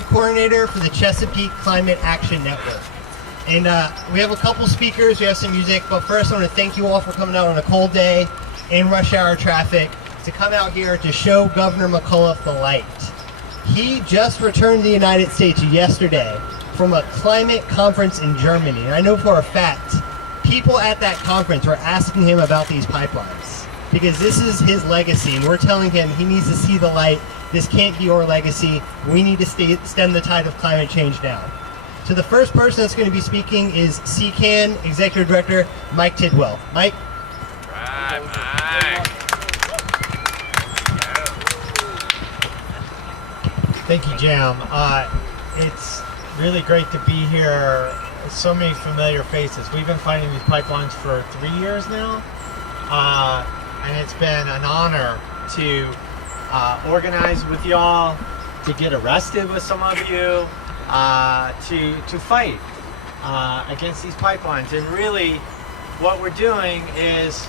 coordinator for the Chesapeake Climate Action Network. And we have a couple speakers, we have some music, but first I want to thank you all for coming out on a cold day in rush hour traffic to come out here to show Governor McAuliffe the light. He just returned to the United States yesterday from a climate conference in Germany. And I know for a fact, people at that conference were asking him about these pipelines because this is his legacy, and we're telling him he needs to see the light. This can't be our legacy. We need to stem the tide of climate change now. So the first person that's going to be speaking is CCAN Executive Director Mike Tidwell. Mike? Right, Mike. Thank you, Jam. It's really great to be here. So many familiar faces. We've been fighting these pipelines for 3 years now, and it's been an honor to organize with y'all, to get arrested with some of you, to fight against these pipelines. And really, what we're doing is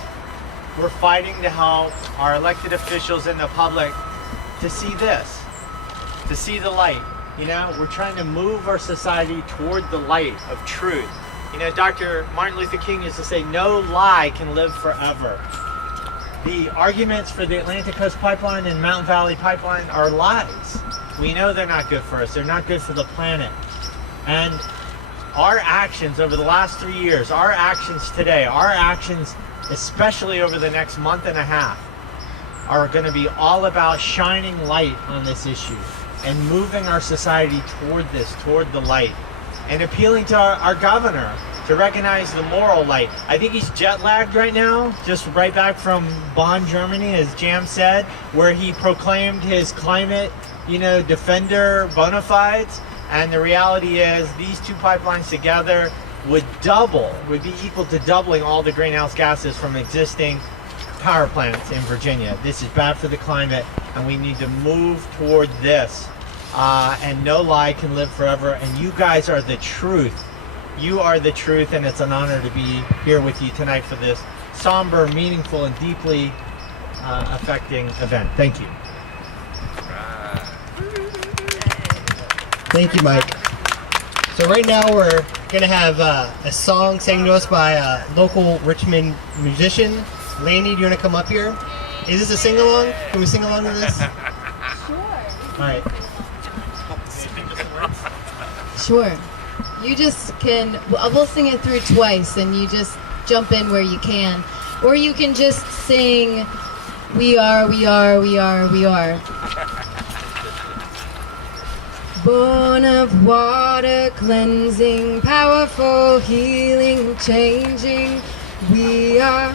we're fighting to help our elected officials and the public to see this, to see the light. You know, we're trying to move our society toward the light of truth. You know, Dr. Martin Luther King used to say, no lie can live forever. The arguments for the Atlantic Coast Pipeline and Mountain Valley Pipeline are lies. We know they're not good for us. They're not good for the planet. And our actions over the last 3 years, our actions today, our actions especially over the next month and a half, are going to be all about shining light on this issue and moving our society toward this, toward the light, and appealing to our governor to recognize the moral light. I think he's jet lagged right now, just right back from Bonn, Germany, as Jam said, where he proclaimed his climate, defender bona fides. And the reality is these two pipelines together would be equal to doubling all the greenhouse gases from existing power plants in Virginia. This is bad for the climate, and we need to move toward this. And no lie can live forever. And you guys are the truth. You are the truth, and it's an honor to be here with you tonight for this somber, meaningful, and deeply affecting event. Thank you. Thank you, Mike. So right now we're going to have a song sang to us by a local Richmond musician. Laney, do you want to come up here? Is this a sing-along? Can we sing along to this? Sure. All right. Sure. You just can, we'll sing it through twice, and you just jump in where you can. Or you can just sing, we are, we are, we are, we are. Born of water, cleansing, powerful, healing, changing. We are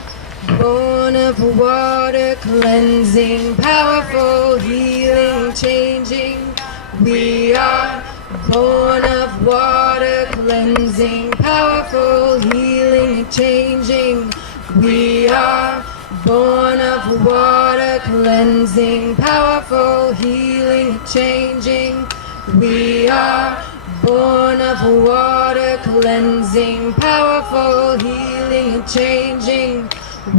born of water, cleansing, powerful, healing, changing. We are born of water, cleansing, powerful, healing, changing. We are born of water, cleansing, powerful, healing, changing. We are born of water, cleansing, powerful, healing, changing.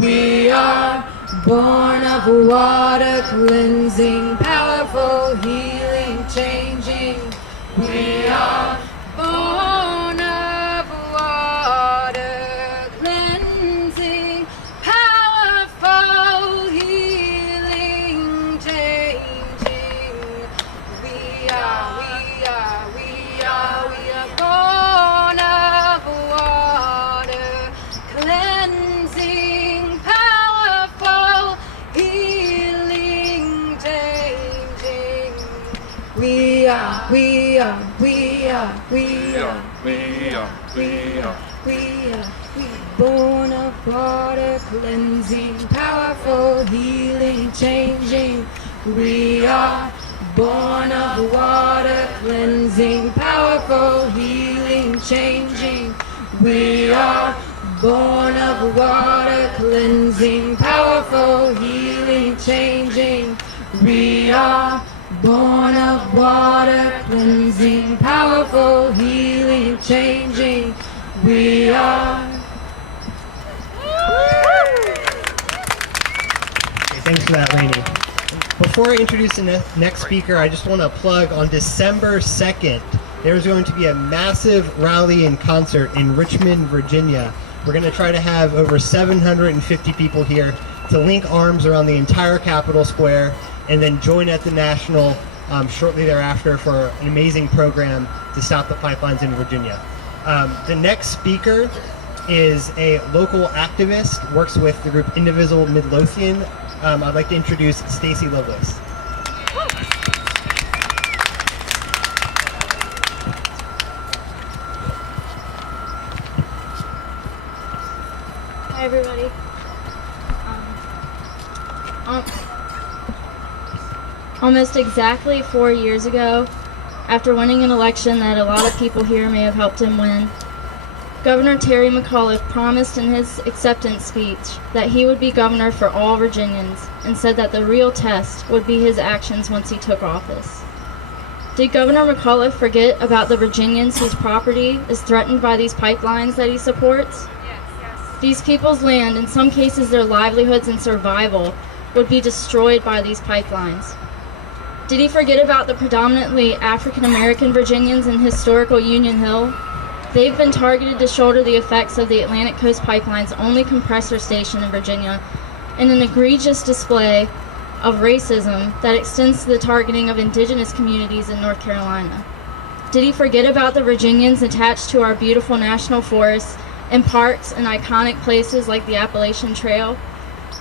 We are born of water, cleansing, powerful, healing, changing. We are born of water, cleansing, powerful, healing, changing. We are born of water, cleansing, powerful, healing, changing. We are born of water, cleansing, powerful, healing, changing. We are born of water, cleansing, powerful, healing, changing. We are born of water, cleansing, powerful, healing, changing. We are born of water, cleansing, powerful, healing, changing. We are. Okay, thanks for that, Laney. before I introduce the next speaker, I just want to plug on December 2nd, there's going to be a massive rally and concert in Richmond, Virginia. We're going to try to have over 750 people here to link arms around the entire Capitol Square and then join at the National shortly thereafter for an amazing program to stop the pipelines in Virginia. The next speaker is a local activist, works with the group Indivisible Midlothian. I'd like to introduce Stacy Lovelace. Hi, everybody. Almost exactly 4 years ago, after winning an election that a lot of people here may have helped him win, Governor Terry McAuliffe promised in his acceptance speech that he would be governor for all Virginians and said that the real test would be his actions once he took office. Did Governor McAuliffe forget about the Virginians whose property is threatened by these pipelines that he supports? These people's land, in some cases their livelihoods and survival, would be destroyed by these pipelines. Did he forget about the predominantly African American Virginians in historical Union Hill? They've been targeted to shoulder the effects of the Atlantic Coast Pipeline's only compressor station in Virginia, in an egregious display of racism that extends to the targeting of indigenous communities in North Carolina. Did he forget about the Virginians attached to our beautiful national forests and parks and iconic places like the Appalachian Trail?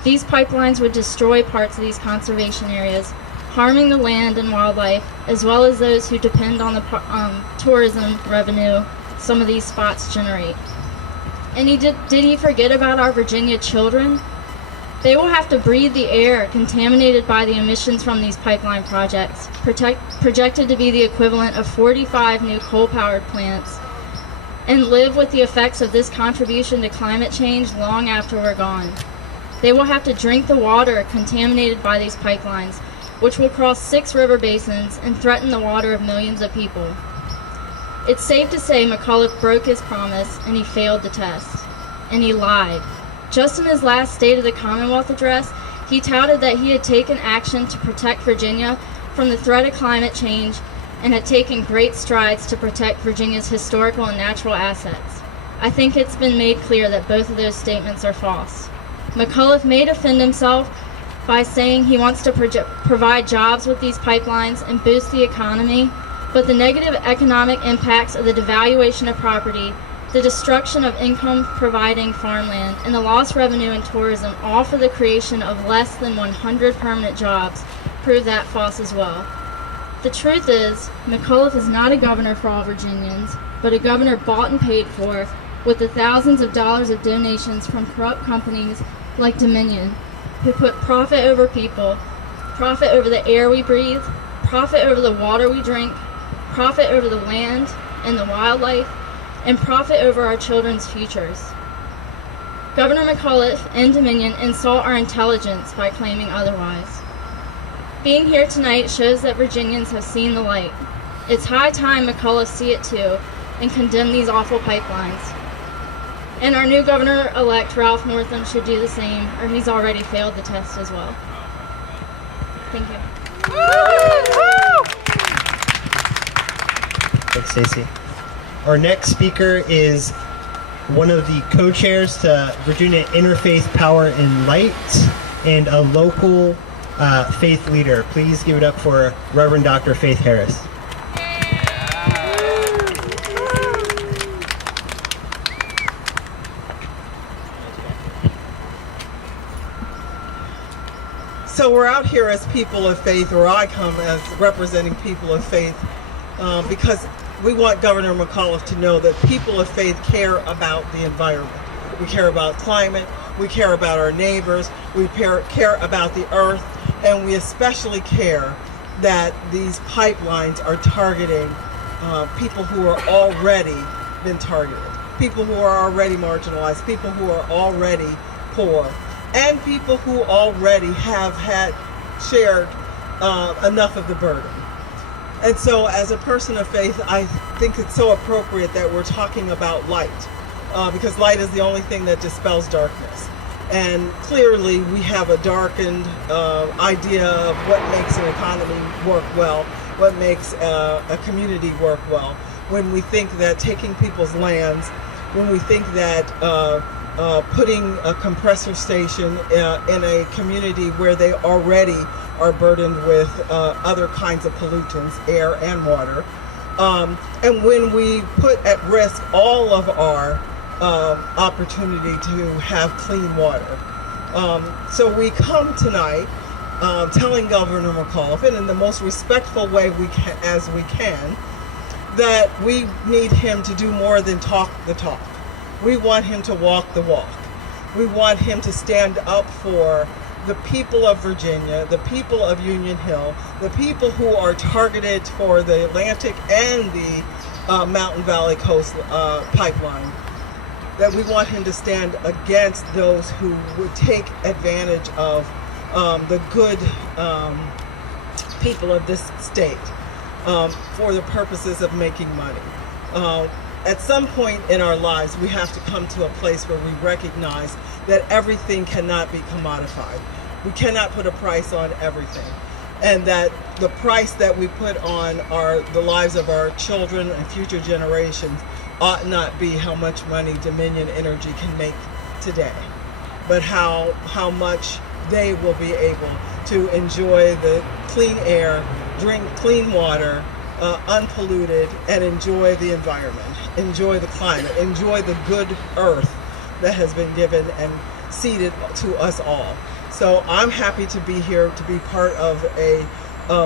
These pipelines would destroy parts of these conservation areas, harming the land and wildlife, as well as those who depend on the tourism revenue some of these spots generate. And did he forget about our Virginia children? They will have to breathe the air contaminated by the emissions from these pipeline projects, projected to be the equivalent of 45 new coal-powered plants, and live with the effects of this contribution to climate change long after we're gone. They will have to drink the water contaminated by these pipelines, which will cross 6 river basins and threaten the water of millions of people. It's safe to say McAuliffe broke his promise and he failed the test. And he lied. Just in his last State of the Commonwealth address, he touted that he had taken action to protect Virginia from the threat of climate change and had taken great strides to protect Virginia's historical and natural assets. I think it's been made clear that both of those statements are false. McAuliffe may defend himself by saying he wants to provide jobs with these pipelines and boost the economy, but the negative economic impacts of the devaluation of property, the destruction of income-providing farmland, and the lost revenue in tourism, all for the creation of less than 100 permanent jobs, prove that false as well. The truth is, McAuliffe is not a governor for all Virginians, but a governor bought and paid for with the thousands of dollars of donations from corrupt companies like Dominion, who put profit over people, profit over the air we breathe, profit over the water we drink, profit over the land and the wildlife, and profit over our children's futures. Governor McAuliffe and Dominion insult our intelligence by claiming otherwise. Being here tonight shows that Virginians have seen the light. It's high time McAuliffe see it too and condemn these awful pipelines. And our new governor-elect, Ralph Northam, should do the same, or he's already failed the test as well. Thank you. Thanks, Stacey. Our next speaker is one of the co-chairs to Virginia Interfaith Power and Light and a local faith leader. Please give it up for Reverend Dr. Faith Harris. So we're out here as people of faith, or I come as representing people of faith, because we want Governor McAuliffe to know that people of faith care about the environment. We care about climate, we care about our neighbors, we care about the earth, and we especially care that these pipelines are targeting people who are already been targeted, people who are already marginalized, people who are already poor, and people who already have had shared enough of the burden. And so as a person of faith, I think it's so appropriate that we're talking about light, because light is the only thing that dispels darkness. And clearly we have a darkened idea of what makes an economy work well, what makes a community work well. When we think that taking people's lands, when we think that putting a compressor station in a community where they already are burdened with other kinds of pollutants, air and water, and when we put at risk all of our opportunity to have clean water. So we come tonight telling Governor McAuliffe, and in the most respectful way we can, that we need him to do more than talk the talk. We want him to walk the walk. We want him to stand up for the people of Virginia, the people of Union Hill, the people who are targeted for the Atlantic and the Mountain Valley Coast pipeline. That we want him to stand against those who would take advantage of the good people of this state for the purposes of making money. At some point in our lives, we have to come to a place where we recognize that everything cannot be commodified. We cannot put a price on everything. And that the price that we put on the lives of our children and future generations ought not be how much money Dominion Energy can make today, but how much they will be able to enjoy the clean air, drink clean water, unpolluted, and enjoy the environment, enjoy the climate, enjoy the good earth that has been given and ceded to us all. So I'm happy to be here to be part of a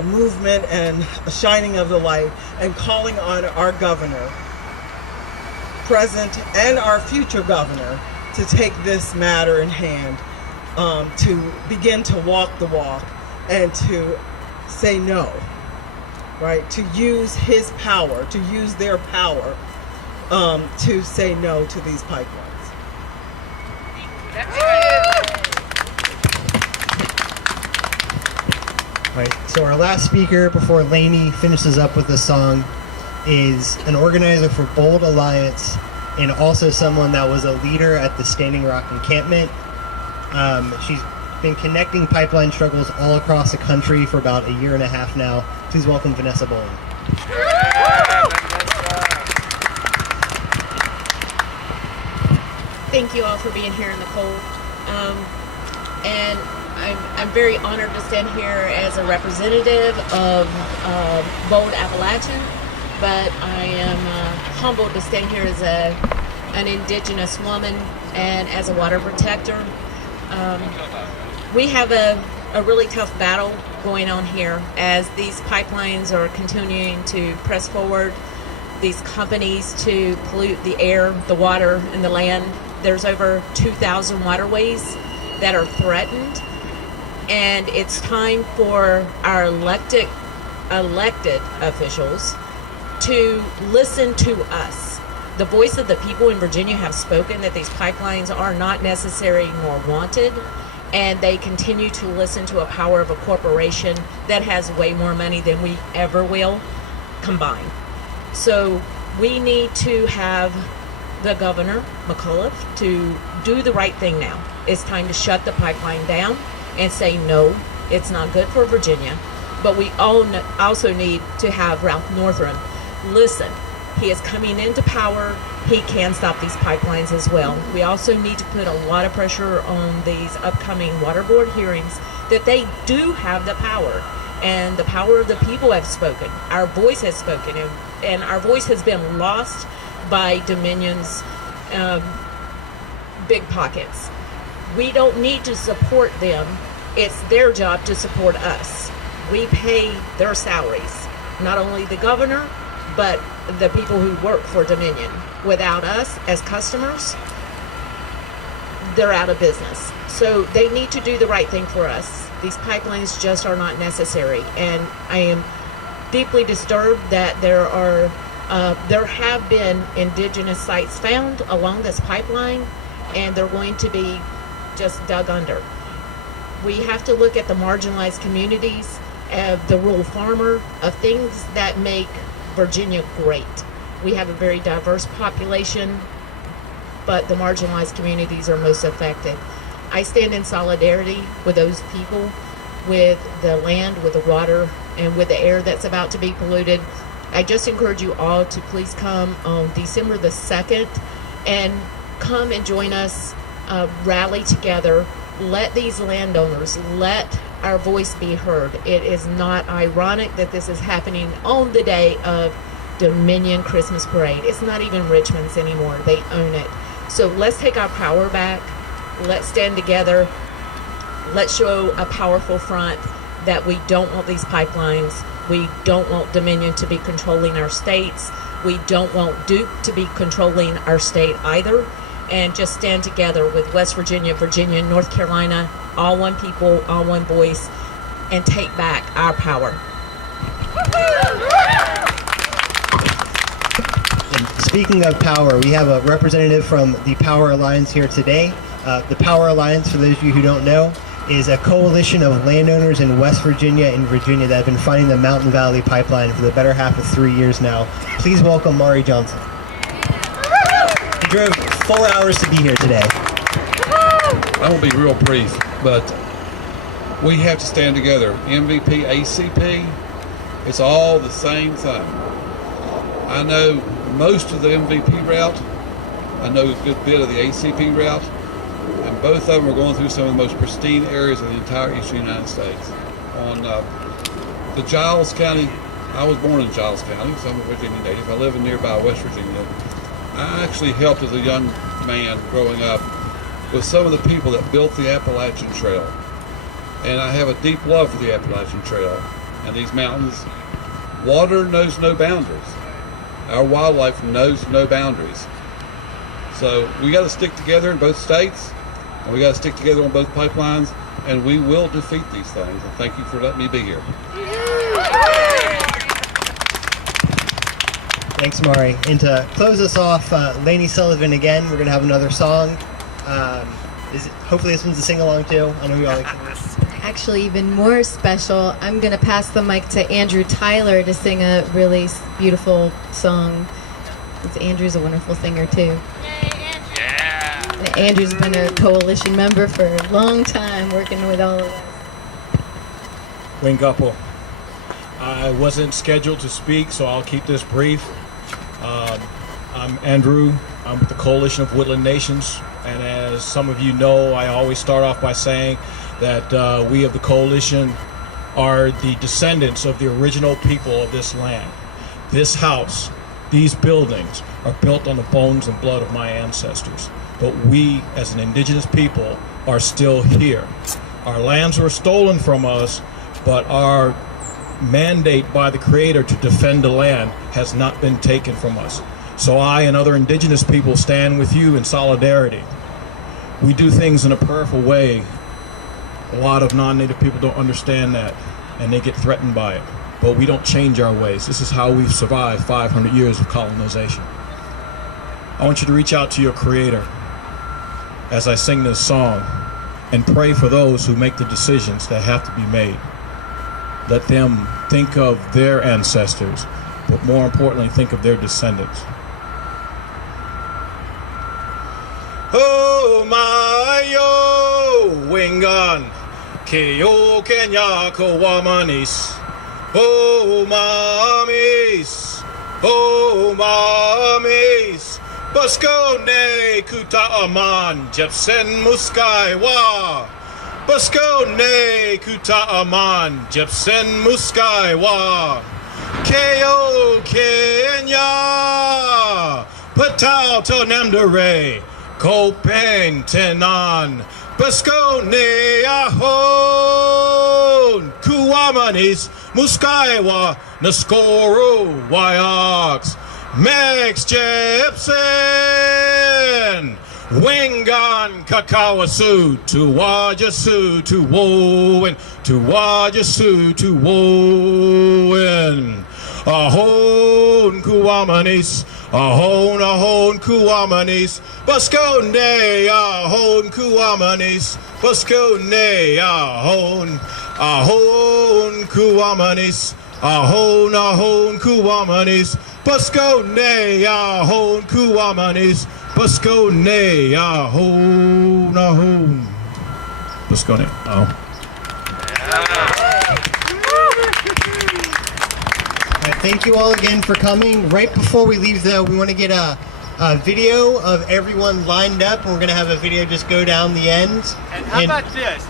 movement and a shining of the light and calling on our governor, present and our future governor, to take this matter in hand, to begin to walk the walk and to say no, right? To use his power, to use their power to say no to these pipelines. All right, so our last speaker before Lainey finishes up with the song is an organizer for Bold Alliance and also someone that was a leader at the Standing Rock encampment. She's been connecting pipeline struggles all across the country for about a year and a half now. Please welcome Vanessa Bowling. Thank you all for being here in the cold. And I'm very honored to stand here as a representative of Bold Appalachian, but I am humbled to stand here as an indigenous woman and as a water protector. We have a really tough battle going on here as these pipelines are continuing to press forward, these companies to pollute the air, the water, and the land. There's over 2,000 waterways that are threatened, and it's time for our elected officials to listen to us. The voice of the people in Virginia have spoken that these pipelines are not necessary nor wanted, and they continue to listen to a power of a corporation that has way more money than we ever will combined. So we need to have the Governor McAuliffe to do the right thing now. It's time to shut the pipeline down and say no, it's not good for Virginia. But we all also need to have Ralph Northam listen. He is coming into power. He can stop these pipelines as well. We also need to put a lot of pressure on these upcoming water board hearings that they do have the power, and the power of the people have spoken. Our voice has spoken, and our voice has been lost by Dominion's big pockets. We don't need to support them. It's their job to support us. We pay their salaries, not only the governor, but the people who work for Dominion. Without us as customers, they're out of business. So they need to do the right thing for us. These pipelines just are not necessary. And I am deeply disturbed that there have been indigenous sites found along this pipeline, and they're going to be just dug under. We have to look at the marginalized communities, the rural farmer, of things that make Virginia great. We have a very diverse population, but the marginalized communities are most affected. I stand in solidarity with those people, with the land, with the water, and with the air that's about to be polluted. I just encourage you all to please come on December the 2nd and come and join us, rally together. Let these landowners, let our voice be heard. It is not ironic that this is happening on the day of Dominion Christmas Parade. It's not even Richmond's anymore. They own it. So let's take our power back. Let's stand together. Let's show a powerful front that we don't want these pipelines. We don't want Dominion to be controlling our states. We don't want Duke to be controlling our state either. And just stand together with West Virginia, Virginia, North Carolina, all one people, all one voice, and take back our power. And speaking of power, we have a representative from the Power Alliance here today. The Power Alliance, for those of you who don't know, is a coalition of landowners in West Virginia and Virginia that have been fighting the Mountain Valley Pipeline for the better half of 3 years now. Please welcome Mari Johnson. He drove 4 hours to be here today. I won't be real brief, but we have to stand together. MVP, ACP, it's all the same thing. I know most of the MVP route. I know a good bit of the ACP route. And both of them are going through some of the most pristine areas of the entire eastern United States. On the Giles County, I was born in Giles County, so I'm a Virginia native. I live in nearby West Virginia. I actually helped as a young man growing up with some of the people that built the Appalachian Trail. And I have a deep love for the Appalachian Trail and these mountains. Water knows no boundaries. Our wildlife knows no boundaries. So we got to stick together in both states, and we got to stick together on both pipelines, and we will defeat these things. And thank you for letting me be here. Thanks, Mari. And to close us off, Lainey Sullivan again. We're going to have another song. Hopefully this one's a sing-along too. I know we all like singing. Actually, even more special, I'm going to pass the mic to Andrew Tyler to sing a really beautiful song. Andrew's a wonderful singer too. Yeah. Andrew's been a coalition member for a long time, working with all of us. Wingupo. I wasn't scheduled to speak, so I'll keep this brief. I'm Andrew. I'm with the Coalition of Woodland Nations, and as some of you know, I always start off by saying that we of the coalition are the descendants of the original people of this land. This house, these buildings are built on the bones and blood of my ancestors, but we as an indigenous people are still here. Our lands were stolen from us, but our mandate by the Creator to defend the land has not been taken from us. So I and other indigenous people stand with you in solidarity. We do things in a prayerful way. A lot of non-native people don't understand that, and they get threatened by it. But we don't change our ways. This is how we've survived 500 years of colonization. I want you to reach out to your Creator as I sing this song and pray for those who make the decisions that have to be made. Let them think of their ancestors, but more importantly, think of their descendants. Oh my yo, Wingan, Keo Kenya Kawamanis. Oh mamis, Basko ne kuta aman, Jepsen muskai wa. Basko ne kuta aman, Jepsen muskai wa. Keo Kenya, Patal to Namdare, Kopeng Tenan. Basko ne ahon, Kuamanis, Muskaiwa, Naskoro, Wyox, Max Jepsen, Wingan, Kakawasu, Tuwajasu, Tuwoen, Tuwajasu, Tuwoen, Ahon, Kuamanis, Ahon, Kuamanis, Basko ne, Ahon, Kuamanis, Basko ne, Ahon, Kuamanis, Ahon, Kuamanis, Basko ne, Ahon, Kuamanis, Basko ne, Ahon. Let's go now. Thank you all again for coming. Right before we leave, though, we want to get a video of everyone lined up, and we're going to have a video just go down the end. And how about this?